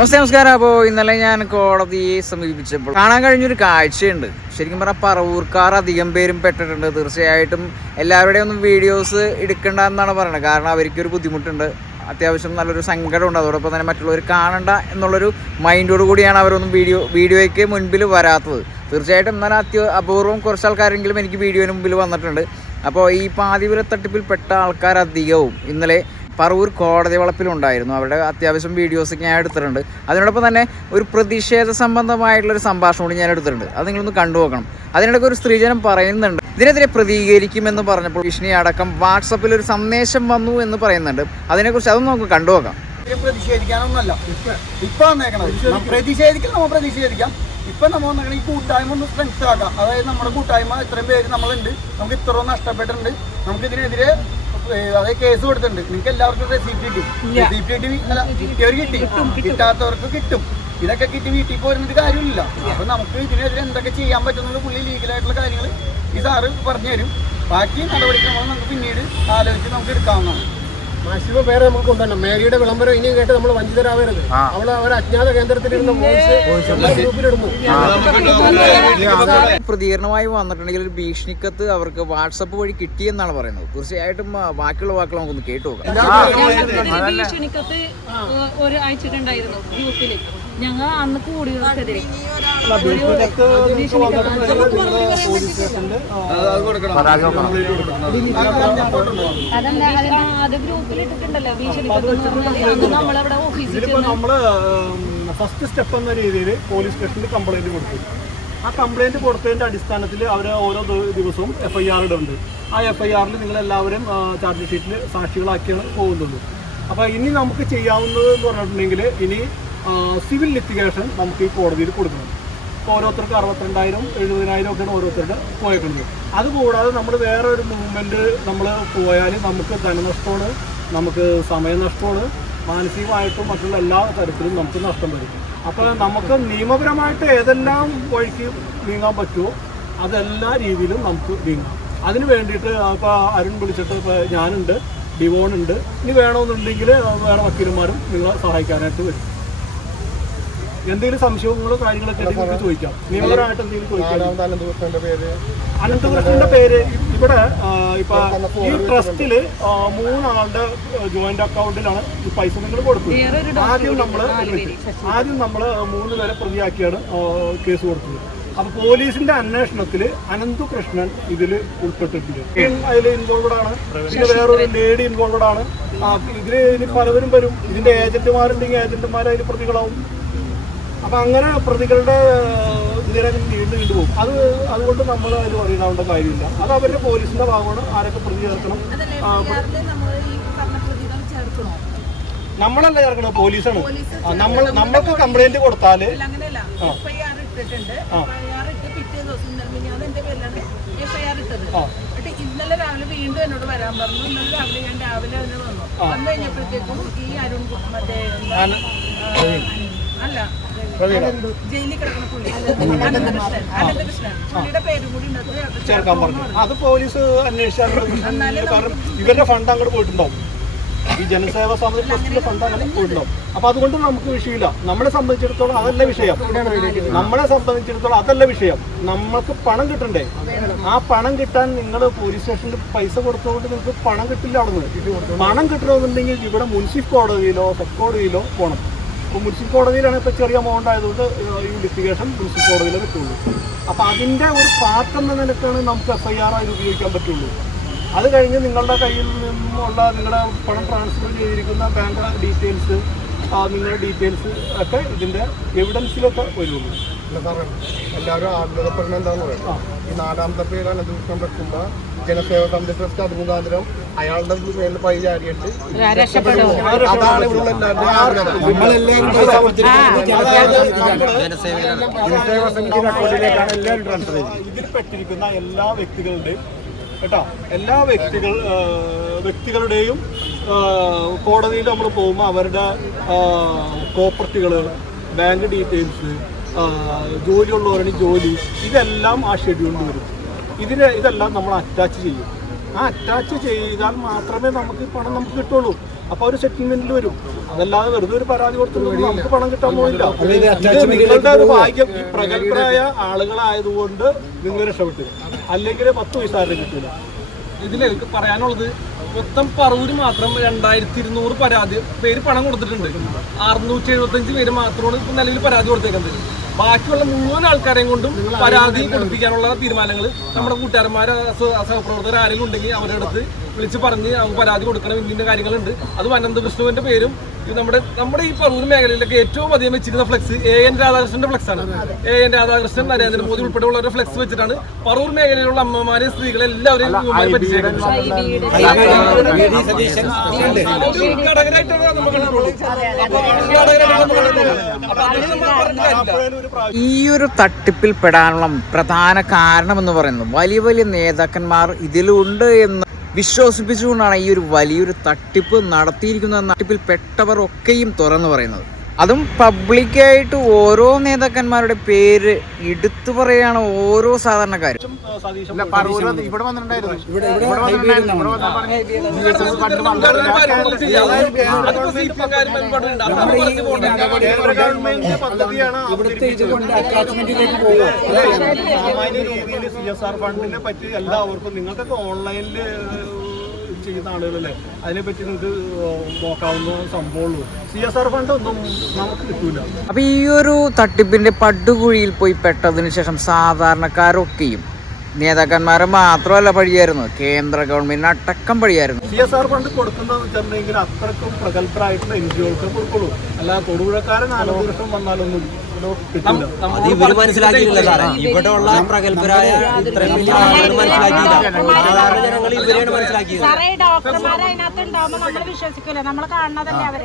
നമസ്കാരം. അപ്പോൾ ഇന്നലെ ഞാൻ കോടതിയെ സമീപിച്ചപ്പോൾ കാണാൻ കഴിഞ്ഞൊരു കാഴ്ചയുണ്ട്. ശരിക്കും പറഞ്ഞാൽ പറവൂർക്കാർ അധികം പേരും പെട്ടിട്ടുണ്ട്. തീർച്ചയായിട്ടും എല്ലാവരുടെയും ഒന്നും വീഡിയോസ് എടുക്കണ്ട എന്നാണ് പറയുന്നത്. കാരണം അവർക്കൊരു ബുദ്ധിമുട്ടുണ്ട്, അത്യാവശ്യം നല്ലൊരു സങ്കടമുണ്ട്. അതോടൊപ്പം തന്നെ മറ്റുള്ളവർ കാണണ്ട എന്നുള്ളൊരു മൈൻഡോട് കൂടിയാണ് അവരൊന്നും വീഡിയോയ്ക്ക് മുൻപിൽ വരാത്തത്. തീർച്ചയായിട്ടും എന്നാൽ അപൂർവം കുറച്ച് ആൾക്കാരെങ്കിലും എനിക്ക് വീഡിയോന് മുമ്പിൽ വന്നിട്ടുണ്ട്. അപ്പോൾ ഈ പാതിപുര തട്ടിപ്പിൽ പെട്ട ആൾക്കാർ അധികവും ഇന്നലെ പറവൂർ കോടതി വളപ്പിലുണ്ടായിരുന്നു. അവരുടെ അത്യാവശ്യം വീഡിയോസൊക്കെ ഞാൻ എടുത്തിട്ടുണ്ട്. അതിനോടൊപ്പം തന്നെ ഒരു പ്രതിഷേധ സംബന്ധമായിട്ടുള്ളൊരു സംഭാഷണം കൂടി ഞാൻ എടുത്തിട്ടുണ്ട്. അത് നിങ്ങളൊന്ന് കണ്ടുനോക്കണം. അതിനിടയ്ക്ക് ഒരു സ്ത്രീജനം പറയുന്നുണ്ട്, ഇതിനെതിരെ പ്രതികരിക്കുമെന്ന് പറഞ്ഞപ്പോൾ ഭീഷണി അടക്കം വാട്സപ്പിൽ ഒരു സന്ദേശം വന്നു എന്ന് പറയുന്നുണ്ട്. അതിനെക്കുറിച്ച് അതൊന്നും നമുക്ക് കണ്ടുനോക്കാം. പ്രതിഷേധിക്കാനൊന്നല്ല ഇപ്പൊ വന്നേക്കണം. പ്രതിഷേധിക്കാം. ഇപ്പൊ നമ്മൾ വന്നേക്കണം ഈ കൂട്ടായ്മ ഒന്ന് സ്ട്രെങ്ത് ആക്കാം. അതായത് നമ്മുടെ കൂട്ടായ്മ ഇത്രയും പേര് നമ്മളുണ്ട്, നമുക്ക് ഇത്രയും നഷ്ടപ്പെട്ടിട്ടുണ്ട്, നമുക്ക് ഇതിനെതിരെ അതായത് കേസ് കൊടുത്തിട്ടുണ്ട്. നിങ്ങൾക്ക് എല്ലാവർക്കും റെസിപ്റ്റ് കിട്ടി, കിട്ടാത്തവർക്ക് കിട്ടും. ഇതൊക്കെ കിട്ടി വീട്ടിൽ പോരുന്നൊരു കാര്യമില്ല. അപ്പൊ നമുക്ക് ഇതിനെതിരെ എന്തൊക്കെ ചെയ്യാൻ പറ്റുന്നത് പുള്ളി ലീഗലായിട്ടുള്ള കാര്യങ്ങൾ ഈ സാറ് പറഞ്ഞു തരും. ബാക്കി നടപടിക്രമങ്ങൾ നമുക്ക് പിന്നീട് ആലോചിച്ച് നമുക്ക് എടുക്കാവുന്നതാണ്. മാക്സിമം പേരെ നമുക്ക് കൊണ്ടുവരണം. മേരിയുടെ വിളംബരം ഇനിയും കേട്ട് നമ്മൾ വഞ്ചിതരാവരുത്. അവള് അവർ അജ്ഞാത കേന്ദ്രത്തിലിരുന്ന ഗ്രൂപ്പിലിടുന്നു. പ്രതികരണമായി വന്നിട്ടുണ്ടെങ്കിൽ ഒരു ഭീഷണിക്കത്ത് അവർക്ക് വാട്സപ്പ് വഴി കിട്ടിയെന്നാണ് പറയുന്നത്. തീർച്ചയായിട്ടും ബാക്കിയുള്ള വാക്കുകൾ നമുക്കൊന്ന് കേട്ടു നോക്കാം. ഭീഷണിക്കത്ത് ഒരു അയച്ചിട്ടുണ്ടായിരുന്നു ഗ്രൂപ്പിൽ. ഞങ്ങൾ അന്ന് കൂടിയവർക്കെതിരെ അത് ഗ്രൂപ്പിലിട്ടിട്ടുണ്ടല്ലോ ഭീഷണിക്കത്ത്. നമ്മളവിടെ ഓഫീസിൽ നമ്മള് ഫസ്റ്റ് സ്റ്റെപ്പ് എന്ന രീതിയിൽ പോലീസ് സ്റ്റേഷനിൽ കംപ്ലൈന്റ് കൊടുത്തു. ആ കംപ്ലൈന്റ് കൊടുത്തതിന്റെ അടിസ്ഥാനത്തിൽ അവർ ഓരോ ദിവസവും FIR ഇടുന്നുണ്ട്. ആ FIRൽ നിങ്ങളെല്ലാവരും ചാർജ് ഷീറ്റിൽ സാക്ഷികളാക്കിയാണ് പോകുന്നത്. അപ്പോൾ ഇനി നമുക്ക് ചെയ്യാവുന്നത് എന്ന് പറഞ്ഞിട്ടുണ്ടെങ്കിൽ ഇനി സിവിൽ ലിറ്റിഗേഷൻ നമുക്ക് ഈ കോടതിയിൽ കൊടുക്കണം. ഇപ്പോൾ ഓരോരുത്തർക്ക് 62,000 70,000 ഒക്കെയാണ് ഓരോരുത്തരുടെ പോയേക്കുന്നത്. അതുകൂടാതെ നമ്മൾ വേറെ ഒരു മൂവ്മെൻറ്റ് നമ്മൾ പോയാൽ നമുക്ക് ധനനഷ്ടമാണ്, നമുക്ക് സമയനഷ്ടമാണ്, മാനസികമായിട്ടും മറ്റുള്ള എല്ലാ തരത്തിലും നമുക്ക് നഷ്ടം വരും. അപ്പോൾ നമുക്ക് നിയമപരമായിട്ട് ഏതെല്ലാം വഴിക്ക് നീങ്ങാൻ പറ്റുമോ അതെല്ലാ രീതിയിലും നമുക്ക് നീങ്ങാം. അതിന് വേണ്ടിയിട്ട് ഇപ്പോൾ അരുൺ വിളിച്ചിട്ട് ഇപ്പോൾ ഞാനുണ്ട്, ഡിവോണുണ്ട്. ഇനി വേണമെന്നുണ്ടെങ്കിൽ വേറെ വക്കീലന്മാരും നിങ്ങളെ സഹായിക്കാനായിട്ട് വരും. എന്തെങ്കിലും സംശയങ്ങളോ കാര്യങ്ങളൊക്കെ നിങ്ങൾക്ക് ചോദിക്കാം. നിയമപരമായിട്ട് എന്തെങ്കിലും ചോദിക്കാം. അനന്തകൃഷ്ണന്റെ പേര് ഇവിടെ ഇപ്പൊ ഈ ട്രസ്റ്റില് 3 ആളുടെ ജോയിന്റ് അക്കൗണ്ടിലാണ് ഈ പൈസ നിങ്ങൾ കൊടുത്തത്. ആദ്യം നമ്മൾ 3 പേരെ പ്രതിയാക്കിയാണ് കേസ് കൊടുത്തത്. അപ്പൊ പോലീസിന്റെ അന്വേഷണത്തിൽ അനന്തകൃഷ്ണൻ ഇതിൽ ഉൾപ്പെട്ടിട്ടുണ്ട്. അതിൽ ഇൻവോൾവഡ് ആണ്. പിന്നെ വേറൊരു ലേഡി ഇൻവോൾവഡ് ആണ്. ഇതില് ഇനി പലവരും വരും. ഇതിന്റെ ഏജന്റുമാരുണ്ടെങ്കിൽ ഏജന്റുമാർ അതിൽ പ്രതികളാവും. അപ്പം അങ്ങനെ പ്രതികളുടെ നിര നീണ്ടു പോകും. അതുകൊണ്ട് നമ്മൾ അതിൽ അറിയാവേണ്ട കാര്യമില്ല. അത് അവരുടെ പോലീസിന്റെ ഭാഗമാണ്. ആരൊക്കെ പ്രതി ചേർക്കണം? നമ്മളല്ല ചേർക്കണം, പോലീസാണ്. നമ്മൾക്ക് കംപ്ലൈന്റ് കൊടുത്താൽ ഇന്നലെ രാവിലെ വീണ്ടും എന്നോട് വരാൻ പറഞ്ഞു. ഇന്നലെ രാവിലെ ഞാൻ രാവിലെ തന്നെ വന്നു കഴിഞ്ഞപ്പോഴത്തേക്കും ഈ അരുൺ അല്ല ജയിലിൽ കിടക്കുന്ന പുള്ളി അനന്തകൃഷ്ണൻ പുള്ളിയുടെ പേര് കൂടി ചേർക്കാൻ പറഞ്ഞു. അത് പോലീസ് അന്വേഷിച്ചാൽ ഇവരുടെ ഫണ്ട് അങ്ങോട്ട് പോയിട്ടുണ്ടാവും. ഈ ജനസേവാ സമിതി ട്രസ്റ്റിന്റെ ഫണ്ട് അങ്ങനെ പോയിട്ടുണ്ടാവും. അപ്പൊ അതുകൊണ്ട് നമുക്ക് വിഷയമില്ല. നമ്മളെ സംബന്ധിച്ചിടത്തോളം അതല്ല വിഷയം. നമ്മൾക്ക് പണം കിട്ടണ്ടേ? ആ പണം കിട്ടാൻ നിങ്ങൾ പോലീസ് സ്റ്റേഷനിൽ പൈസ കൊടുത്തുകൊണ്ട് നിങ്ങൾക്ക് പണം കിട്ടില്ല. അവിടുന്ന് പണം കിട്ടണമെന്നുണ്ടെങ്കിൽ ഇവിടെ മുനിസിപ്പൽ കോടതിയിലോ സബ് കോടതിയിലോ പോകണം. ഇപ്പോൾ മുനിസിപ്പൽ കോടതിയിലാണ് ഇപ്പോൾ ചെറിയ എമൗണ്ട് ആയതുകൊണ്ട് ഈ ലിറ്റിഗേഷൻ മുനിസിപ്പൽ കോടതിയിലേ പറ്റുള്ളൂ. അപ്പോൾ അതിൻ്റെ ഒരു പാർട്ട് എന്ന നിലക്കാണ് നമുക്ക് FIR ആയി ഉപയോഗിക്കാൻ പറ്റുള്ളൂ. അത് കഴിഞ്ഞ് നിങ്ങളുടെ കയ്യിൽ നിന്നുള്ള നിങ്ങളുടെ പണം ട്രാൻസ്ഫർ ചെയ്തിരിക്കുന്ന ബാങ്ക് ഡീറ്റെയിൽസ്, നിങ്ങളുടെ ഡീറ്റെയിൽസ് ഒക്കെ ഇതിൻ്റെ എവിഡൻസിലൊക്കെ വരുള്ളൂ. എല്ലാവരും ആത്മഹത്യപ്പെടുന്ന എന്താണെന്ന് പറയാം. ഈ 4ാമത്തെ പേരാണ് അനന്തകൃഷ്ണൻ വെക്കുമ്പോൾ ജനസേവ സമിതി ട്രസ്റ്റ് അത് മുഖാന്തരം അയാളുടെ മേലിൽ പൈ ചാരിയിട്ട് അതാണ് ഇവിടെയുള്ള ഇതിൽ പെട്ടിരിക്കുന്ന എല്ലാ വ്യക്തികളുടെയും കേട്ടോ, എല്ലാ വ്യക്തികളുടെയും കോടതിയിൽ നമ്മൾ പോകുമ്പോൾ അവരുടെ പ്രോപ്പർട്ടികൾ, ബാങ്ക് ഡീറ്റെയിൽസ്, ജോലിയുള്ളവരുടെ ജോലി, ഇതെല്ലാം ആ ഷെഡ്യൂളിൽ വരും. ഇതെല്ലാം നമ്മൾ അറ്റാച്ച് ചെയ്യും. ആ അറ്റാച്ച് ചെയ്താൽ മാത്രമേ നമുക്ക് പണം നമുക്ക് കിട്ടുള്ളൂ. അപ്പൊ ഒരു സെറ്റിൽമെന്റിൽ വരും. അതല്ലാതെ വെറുതെ ഒരു പരാതി കൊടുത്തിട്ട് നമുക്ക് പണം കിട്ടാൻ പോയില്ല. ഇത് നിങ്ങളുടെ ഒരു ഭാഗ്യം. ഈ പ്രഗത്ഭരായ ആളുകളായതുകൊണ്ട് നിങ്ങൾ രക്ഷപ്പെട്ടു, അല്ലെങ്കിൽ 10 പൈസ ആരും കിട്ടില്ല. ഇതിൽ എനിക്ക് പറയാനുള്ളത് മൊത്തം പറവൂര് മാത്രം 2200 പരാതി പേര് പണം കൊടുത്തിട്ടുണ്ട്. 675 പേര് മാത്രമാണ് ഇപ്പൊ നിലവിൽ പരാതി കൊടുത്തേക്കുന്നത്. ബാക്കിയുള്ള മുഴുവൻ ആൾക്കാരെയും കൊണ്ടും പരാതി കൊടുപ്പിക്കാനുള്ള തീരുമാനങ്ങൾ നമ്മുടെ കൂട്ടുകാരന്മാരെ സഹപ്രവർത്തകർ ആരെങ്കിലും ഉണ്ടെങ്കിൽ അവരുടെ അടുത്ത് വിളിച്ച് പറഞ്ഞ് പരാതി കൊടുക്കണം. ഇന്ന കാര്യങ്ങളുണ്ട്. അതും അനന്തകൃഷ്ണന്റെ പേരും നമ്മുടെ ഈ പറവൂർ മേഖലയിലൊക്കെ ഏറ്റവും അധികം വെച്ചിരുന്ന ഫ്ലെക്സ് AN രാധാകൃഷ്ണന്റെ ഫ്ലെക്സ് ആണ്. AN രാധാകൃഷ്ണൻ, നരേന്ദ്രമോദി ഉൾപ്പെടെയുള്ളവരുടെ ഫ്ലെക്സ് വെച്ചിട്ടാണ് പറവൂർ മേഖലയിലുള്ള അമ്മമാരെ സ്ത്രീകളെ എല്ലാവരെയും പറ്റിച്ചേക്കുന്നത്. ഈ ഒരു തട്ടിപ്പിൽ പെടാനുള്ള പ്രധാന കാരണം എന്ന് പറയുന്നത് വലിയ വലിയ നേതാക്കന്മാർ ഇതിലുണ്ട് എന്ന് വിശ്വസിപ്പിച്ചുകൊണ്ടാണ് ഈ ഒരു വലിയൊരു തട്ടിപ്പ് നടത്തിയിരിക്കുന്ന തട്ടിപ്പിൽ പെട്ടവർ ഒക്കെയും തുറന്നു പറയുന്നത്. അതും പബ്ലിക്കായിട്ട് ഓരോ നേതാക്കന്മാരുടെ പേര് എടുത്തു പറയാണ് ഓരോ സാധാരണക്കാരും. സാമാന്യ രീതിയിൽ CSR ഫണ്ടിനെ പറ്റി എല്ലാവർക്കും നിങ്ങൾക്കൊക്കെ ഓൺലൈനിൽ ചെയ്യുന്ന ആളുകളല്ലേ, അതിനെപ്പറ്റി നിങ്ങൾക്ക് നോക്കാവുന്ന സംഭവമുള്ളൂ. CSR ഫണ്ട് ഒന്നും നമുക്ക് കിട്ടൂല. അപ്പൊ ഈ ഒരു തട്ടിപ്പിന്റെ പടുകുഴിയിൽ പോയി പെട്ടതിന് ശേഷം സാധാരണക്കാരൊക്കെയും നേതാക്കന്മാരെ മാത്രമല്ല പഴിയായിരുന്നു, കേന്ദ്ര ഗവൺമെന്റിന് അടക്കം പഴിയായിരുന്നു. CSR ഫണ്ട് കൊടുക്കുന്നതെന്ന് വെച്ചിട്ടുണ്ടെങ്കിൽ അത്രക്കും പ്രഗത്ഭരായിട്ടുള്ള NGOകൾക്ക് കൊടുക്കുള്ളൂ. അല്ലാതെ തൊടുപുഴക്കാരൻ ആലോചന വന്നാലൊന്നും കിട്ടില്ല. ഇവര് മനസ്സിലാക്കിയില്ല സാറേ. ഇവിടെ ഉള്ള പ്രഗത്ഭരായ ഇത്രയും വലിയ ആളുകൾ മനസ്സിലാക്കിയില്ല. സാധാരണ ജനങ്ങൾ ഇവരെയാണ് മനസ്സിലാക്കിയത്. ഡോക്ടർമാരെ അതിനകത്ത് ഉണ്ടാവുമ്പോ നമ്മൾ വിശ്വസിക്കില്ല. നമ്മൾ കാണുന്നതല്ലേ അവര്.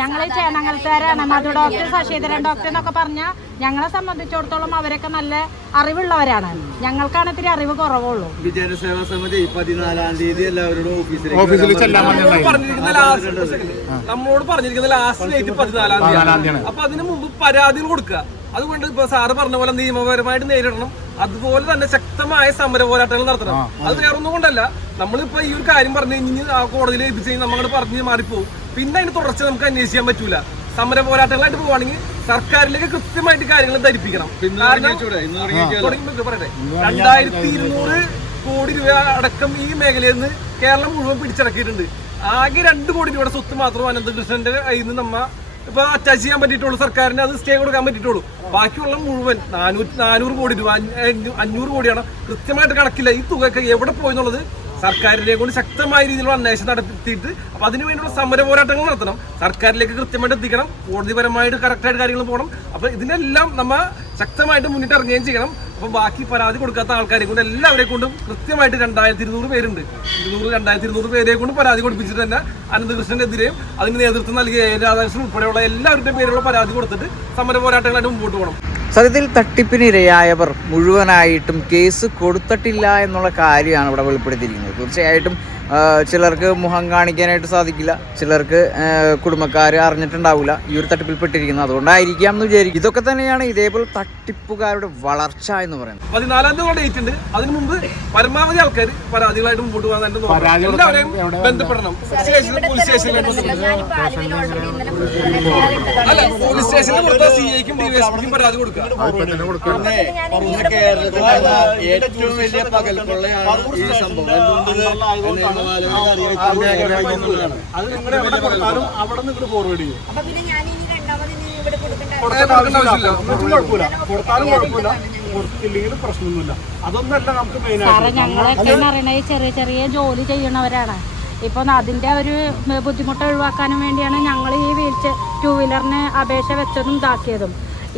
ഞങ്ങള് ചേനങ്ങൽക്കാരാണ്. മധു ഡോക്ടർ, ശശിധരൻ ഡോക്ടർ എന്നൊക്കെ പറഞ്ഞാൽ ഞങ്ങളെ സംബന്ധിച്ചിടത്തോളം അവരൊക്കെ നല്ല അറിവുള്ളവരാണ്. ഞങ്ങൾക്കാണ് ഇത്തിരി അറിവ് കുറവുള്ളൂ. ജനസേവാ സമിതി 14-ാം തീയതി എല്ലാവരോടും ഓഫീസിൽ നമ്മളോട് പറഞ്ഞിരിക്കുന്ന ലാസ്റ്റ് ഡേറ്റ് 14-ാം തീയതി. അപ്പൊ അതിന് മുമ്പ് പരാതികൾ കൊടുക്കുക. അതുകൊണ്ട് ഇപ്പൊ സാറ് പറഞ്ഞ പോലെ നിയമപരമായിട്ട് നേരിടണം. അതുപോലെ തന്നെ ശക്തമായ സമര പോരാട്ടങ്ങൾ നടത്തണം. അത് വേറൊന്നും കൊണ്ടല്ല, നമ്മളിപ്പോ ഈ ഒരു കാര്യം പറഞ്ഞു കഴിഞ്ഞ് ആ കോടതിയിൽ ഏൽപ്പിച്ച് കഴിഞ്ഞാൽ നമ്മളോട് പറഞ്ഞ് മാറിപ്പോവും. പിന്നെ അതിന് തുടർച്ച നമുക്ക് അന്വേഷിക്കാൻ പറ്റൂല. സമര പോരാട്ടങ്ങളായിട്ട് പോവാണെങ്കിൽ സർക്കാരിലേക്ക് കൃത്യമായിട്ട് കാര്യങ്ങൾ ധരിപ്പിക്കണം. പറയട്ടെ, 2200 കോടി രൂപ അടക്കം ഈ മേഖലയിൽ നിന്ന് കേരളം മുഴുവൻ പിടിച്ചടക്കിയിട്ടുണ്ട്. ആകെ 2 കോടി രൂപയുടെ സ്വത്ത് മാത്രം അനന്തകൃഷ്ണന്റെ കയ്യിൽ നിന്ന് നമ്മ ഇപ്പൊ അറ്റാച്ച് ചെയ്യാൻ പറ്റിയിട്ടുള്ളൂ. സർക്കാരിന് അത് സ്റ്റേ കൊടുക്കാൻ പറ്റിയിട്ടുള്ളൂ. ബാക്കിയുള്ള മുഴുവൻ 400 കോടി രൂപ, 500 കോടിയാണ്. കൃത്യമായിട്ട് കണക്കില്ല. ഈ തുകയൊക്കെ എവിടെ പോയി എന്നുള്ളത് സർക്കാരിനെ കൊണ്ട് ശക്തമായ രീതിയിലുള്ള അന്വേഷണം നടത്തിയിട്ട് അപ്പൊ അതിനുവേണ്ടിയുള്ള സമര പോരാട്ടങ്ങൾ നടത്തണം. സർക്കാരിലേക്ക് കൃത്യമായിട്ട് എത്തിക്കണം. കോടതിപരമായിട്ട് കറക്റ്റായിട്ട് കാര്യങ്ങൾ പോകണം. അപ്പൊ ഇതിനെല്ലാം നമ്മ ശക്തമായിട്ട് മുന്നിട്ട് ഇറങ്ങുകയും ചെയ്യണം. അപ്പൊ ബാക്കി പരാതി കൊടുക്കാത്ത ആൾക്കാരെ കൊണ്ട് എല്ലാവരെ കൊണ്ടും കൃത്യമായിട്ട് 2200 പേരുണ്ട്. 2200 പേരെ കൊണ്ട് പരാതി കൊടുപ്പിച്ചിട്ട് തന്നെ അനന്തകൃഷ്ണനെതിരെയും അതിന് നേതൃത്വം നൽകിയ രാധാകൃഷ്ണൻ ഉൾപ്പെടെയുള്ള എല്ലാവരുടെ പേരുള്ള പരാതി കൊടുത്തിട്ട് സമര പോരാട്ടങ്ങളായിട്ട് മുമ്പോട്ട് പോകണം. സത്യത്തിൽ തട്ടിപ്പിനിരയായവർ മുഴുവനായിട്ടും കേസ് കൊടുത്തിട്ടില്ല എന്നുള്ള കാര്യമാണ് ഇവിടെ വെളിപ്പെടുത്തിയിരിക്കുന്നത്. തീർച്ചയായിട്ടും ചിലർക്ക് മുഖം കാണിക്കാനായിട്ട് സാധിക്കില്ല, ചിലർക്ക് കുടുംബക്കാർ അറിഞ്ഞിട്ടുണ്ടാവില്ല ഈ ഒരു തട്ടിപ്പിൽ പെട്ടിരിക്കുന്നത്. അതുകൊണ്ടായിരിക്കാം എന്ന് വിചാരിക്കും. ഇതൊക്കെ തന്നെയാണ് ഇതേപോലെ തട്ടിപ്പുകാരുടെ വളർച്ച എന്ന് പറയുന്നത്. 14-ാം തീയതി ഡേറ്റ് ഉണ്ട്. അതിന് മുമ്പ് പരമാവധി ആൾക്കാർ പരാതികളായിട്ട് മുമ്പോട്ട് പോകാൻ തന്നെ എല്ലാവരെയും ബന്ധപ്പെടണം. പോലീസ് സ്റ്റേഷനിൽ കൊടുത്ത CIക്കും DSPക്കും പരാതി കൊടുക്കുക. ഏറ്റവും വലിയ പകൽക്കൊള്ളയാണ് ഈ സംഭവം. അത് നിങ്ങൾ എവിടെ കൊടുത്താലും അവിടെ നിന്ന് ഫോർവേഡ് ചെയ്യും. കുഴപ്പമില്ല, കൊടുത്താലും കുഴപ്പമില്ല, കൊടുത്തില്ലെങ്കിലും പ്രശ്നമൊന്നുമില്ല. അതൊന്നല്ല നമുക്ക് മെയിൻ സാറേ, ഞങ്ങളൊക്കെ അറിയണ ചെറിയ ചെറിയ ജോലി ചെയ്യണവരാണ്. ഇപ്പം അതിൻ്റെ ഒരു ബുദ്ധിമുട്ട് ഒഴിവാക്കാനും വേണ്ടിയാണ് ഞങ്ങൾ ഈ ടൂ വീലറിന് അപേക്ഷ വെച്ചതും ഇതാക്കിയതും.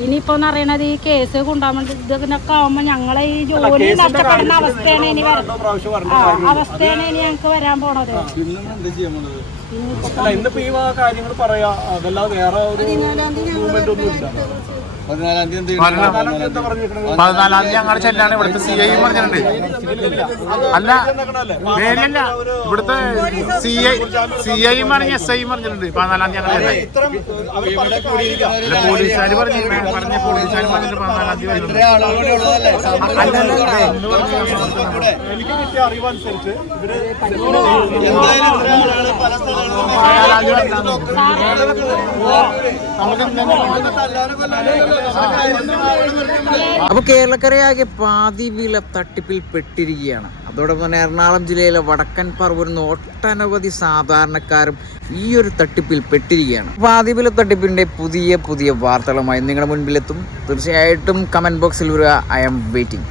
ഇനിയിപ്പോ അറിയണത് ഈ കേസ് കൊണ്ടുപോകാൻ ഇതിനൊക്കെ ആവുമ്പോ ഞങ്ങളെ ഈ ജോലി നഷ്ടപ്പെടുന്ന അവസ്ഥയാണ് ഇനി ഞങ്ങൾക്ക് വരാൻ പോണത്. ഇന്നിപ്പോ ഈ കാര്യങ്ങൾ പറയാ, അതല്ലാതെ വേറെ ഒരു മൂവ്മെന്റ് ഒന്നും ഇല്ല. 14-ാം തീയതി എന്താ പറഞ്ഞിരിക്കണത്? 14-ാം തീയതി ഞങ്ങൾ ചെല്ലാണ്. ഇവിടുത്തെ CI പറഞ്ഞിട്ടുണ്ട്. അല്ല വേലല്ല, ഇവിടുത്തെ CI പറഞ്ഞ SI പറഞ്ഞിട്ടുണ്ട് 14-ാം തീയതി ഞങ്ങൾ ചെല്ലാൻ. പോലീസുകാർ പറഞ്ഞ പോലീസുകാർ പറഞ്ഞിട്ട് 14-ാം തീയതി വരുന്നുണ്ട്. എനിക്ക് കിട്ടിയ അറിവനുസരിച്ച് ഇവര് അപ്പോൾ കേരളക്കരയാകെ പാതി വില തട്ടിപ്പിൽ പെട്ടിരിക്കുകയാണ്. അതോടൊപ്പം തന്നെ എറണാകുളം ജില്ലയിലെ വടക്കൻ പറവൂരിൽ ഒട്ടനവധി സാധാരണക്കാരും ഈ ഒരു തട്ടിപ്പിൽ പെട്ടിരിക്കുകയാണ്. പാതി വില തട്ടിപ്പിന്റെ പുതിയ വാർത്തകളുമായി നിങ്ങളുടെ മുൻപിലെത്തും. തീർച്ചയായിട്ടും കമന്റ് ബോക്സിൽ വരിക. I am waiting.